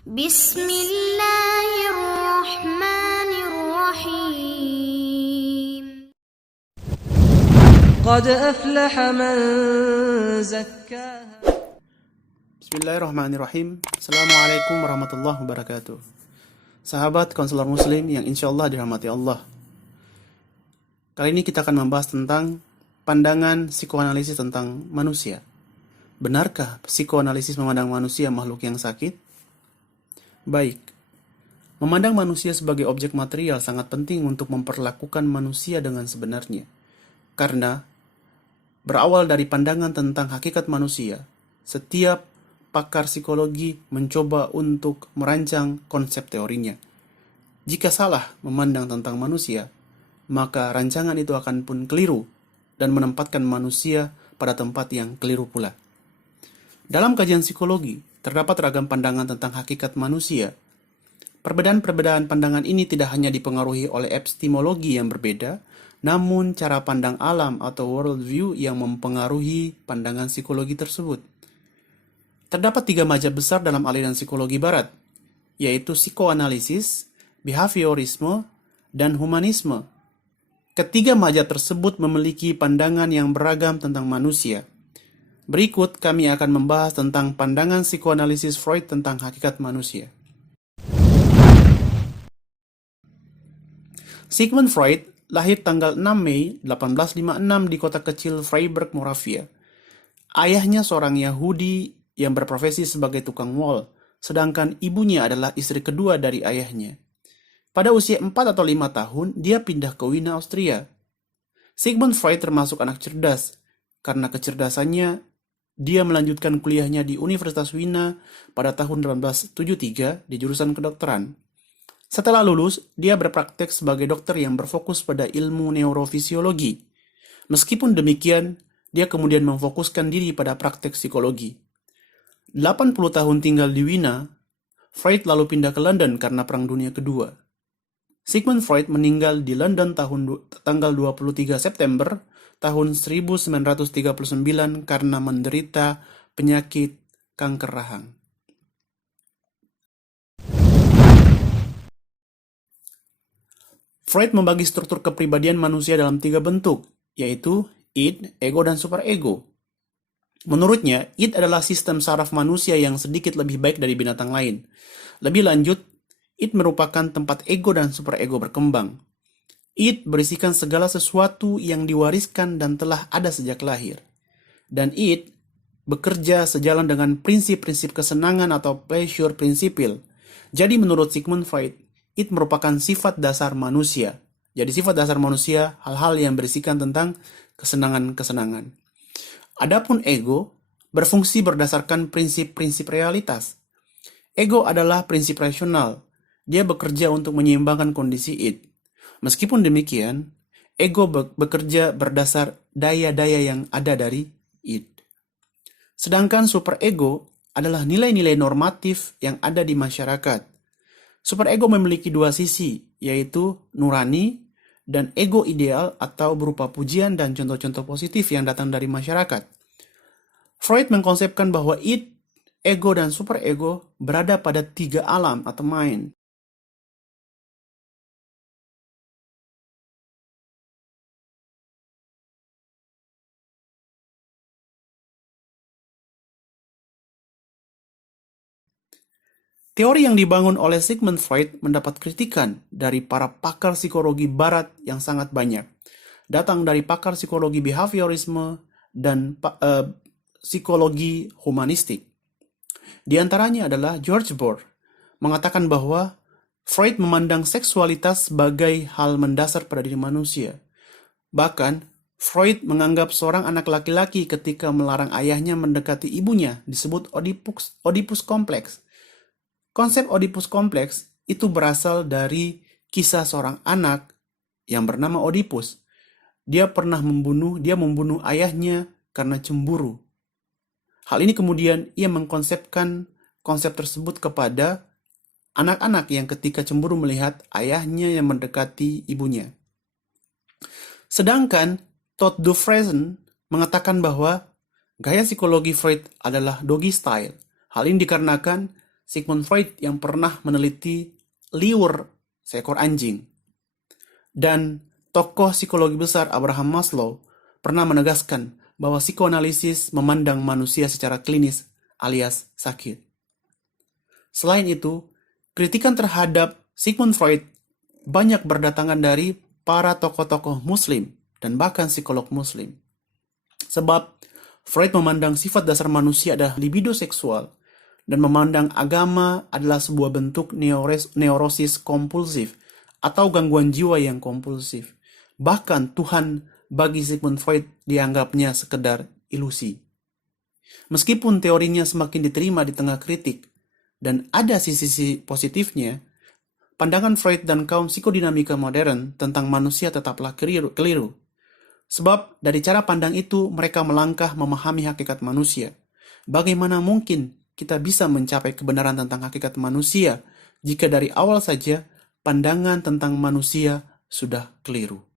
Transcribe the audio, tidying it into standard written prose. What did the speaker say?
Bismillahirrahmanirrahim. قد أفلح من زكاها. Bismillahirrahmanirrahim. Assalamualaikum warahmatullahi wabarakatuh. Sahabat konselor muslim yang insya Allah dirahmati Allah. Kali ini kita akan membahas tentang pandangan psikoanalisis tentang manusia. Benarkah psikoanalisis memandang manusia makhluk yang sakit? Baik. Memandang manusia sebagai objek material sangat penting untuk memperlakukan manusia dengan sebenarnya. Karena berawal dari pandangan tentang hakikat manusia, setiap pakar psikologi mencoba untuk merancang konsep teorinya. Jika salah memandang tentang manusia, maka rancangan itu akan pun keliru dan menempatkan manusia pada tempat yang keliru pula. Dalam kajian psikologi, terdapat ragam pandangan tentang hakikat manusia. Perbedaan-perbedaan pandangan ini tidak hanya dipengaruhi oleh epistemologi yang berbeda, namun cara pandang alam atau worldview yang mempengaruhi pandangan psikologi tersebut. Terdapat 3 mazhab besar dalam aliran psikologi barat, yaitu psikoanalisis, behaviorisme, dan humanisme. Ketiga mazhab tersebut memiliki pandangan yang beragam tentang manusia. Berikut kami akan membahas tentang pandangan psikoanalisis Freud tentang hakikat manusia. Sigmund Freud lahir tanggal 6 Mei 1856 di kota kecil Freiburg, Moravia. Ayahnya seorang Yahudi yang berprofesi sebagai tukang wol, sedangkan ibunya adalah istri kedua dari ayahnya. Pada usia 4 atau 5 tahun, dia pindah ke Wina, Austria. Sigmund Freud termasuk anak cerdas. Karena kecerdasannya, dia melanjutkan kuliahnya di Universitas Wina pada tahun 1873 di jurusan kedokteran. Setelah lulus, dia berpraktek sebagai dokter yang berfokus pada ilmu neurofisiologi. Meskipun demikian, dia kemudian memfokuskan diri pada praktek psikologi. 80 tahun tinggal di Wina, Freud lalu pindah ke London karena Perang Dunia Kedua. Sigmund Freud meninggal di London tanggal 23 September tahun 1939 karena menderita penyakit kanker rahang. Freud membagi struktur kepribadian manusia dalam 3 bentuk, yaitu id, ego, dan superego. Menurutnya, id adalah sistem saraf manusia yang sedikit lebih baik dari binatang lain. Lebih lanjut, id merupakan tempat ego dan superego berkembang. Id berisikan segala sesuatu yang diwariskan dan telah ada sejak lahir. Dan id bekerja sejalan dengan prinsip-prinsip kesenangan atau pleasure principle. Jadi menurut Sigmund Freud, id merupakan sifat dasar manusia. Jadi sifat dasar manusia hal-hal yang berisikan tentang kesenangan-kesenangan. Adapun ego berfungsi berdasarkan prinsip-prinsip realitas. Ego adalah prinsip rasional. Dia bekerja untuk menyeimbangkan kondisi id. Meskipun demikian, ego bekerja berdasar daya-daya yang ada dari id. Sedangkan superego adalah nilai-nilai normatif yang ada di masyarakat. Superego memiliki 2 sisi, yaitu nurani dan ego ideal atau berupa pujian dan contoh-contoh positif yang datang dari masyarakat. Freud mengkonsepkan bahwa id, ego, dan superego berada pada 3 alam atau mind. Teori yang dibangun oleh Sigmund Freud mendapat kritikan dari para pakar psikologi barat yang sangat banyak. Datang dari pakar psikologi behaviorisme dan psikologi humanistik. Di antaranya adalah George Bohr, mengatakan bahwa Freud memandang seksualitas sebagai hal mendasar pada diri manusia. Bahkan, Freud menganggap seorang anak laki-laki ketika melarang ayahnya mendekati ibunya disebut Oedipus kompleks. Konsep Oedipus kompleks itu berasal dari kisah seorang anak yang bernama Oedipus. Dia membunuh ayahnya karena cemburu. Hal ini kemudian ia mengkonsepkan konsep tersebut kepada anak-anak yang ketika cemburu melihat ayahnya yang mendekati ibunya. Sedangkan Todd Dufresne mengatakan bahwa gaya psikologi Freud adalah doggy style. Hal ini dikarenakan Sigmund Freud yang pernah meneliti liur seekor anjing. Dan tokoh psikologi besar Abraham Maslow pernah menegaskan bahwa psikoanalisis memandang manusia secara klinis alias sakit. Selain itu, kritikan terhadap Sigmund Freud banyak berdatangan dari para tokoh-tokoh muslim dan bahkan psikolog muslim. Sebab Freud memandang sifat dasar manusia adalah libido seksual dan memandang agama adalah sebuah bentuk neurosis kompulsif atau gangguan jiwa yang kompulsif. Bahkan Tuhan bagi Sigmund Freud dianggapnya sekedar ilusi. Meskipun teorinya semakin diterima di tengah kritik dan ada sisi positifnya, pandangan Freud dan kaum psikodinamika modern tentang manusia tetaplah keliru. Sebab dari cara pandang itu mereka melangkah memahami hakikat manusia. Bagaimana mungkin kita bisa mencapai kebenaran tentang hakikat manusia jika dari awal saja pandangan tentang manusia sudah keliru?